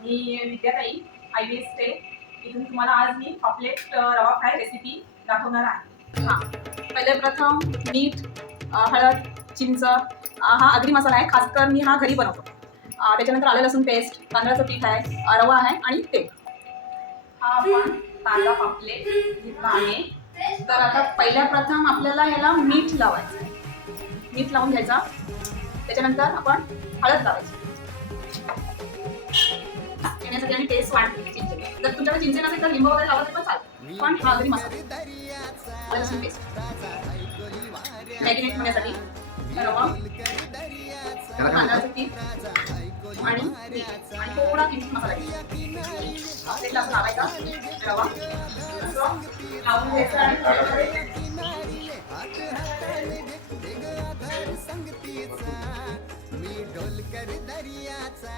Me Vidyatai I B S टे इथून तुम्हाला आज मी पॉपलेट रवा फ्राय रेसिपी दाखवणार आहे. हां. पहिले प्रथम मीठ हळद चिंच हा आगरी मसाला आहे. खास कर मी हा घरी बनवतो. त्याच्यानंतर आलं लसूण पेस्ट तांदळाचं पीठ आहे रवा आहे आणि तेल. हा आपण ताजा पापलेट घेतला आहे. तर आता पहिल्या प्रथम आपल्याला याला मीठ लावायचं मीठ लावून घ्यायचा. त्याच्यानंतर आपण हळद लावायची. आणि टेस्ट वाढते चिंचेने जर तुमच्याकडे चिंचे नसेल तर लिंबू वगैरे लावलं तरी पण चालतं पण हा घरी मसाला. पेस्ट मॅगिनेट होण्यासाठी रवा? तांदळाचं पीठ आणि थोडा किंचित मसाला लावायचा रवा. असं लावून घ्यायचं आणि त्याच्यामध्ये मी ढोलकर दर्याचा.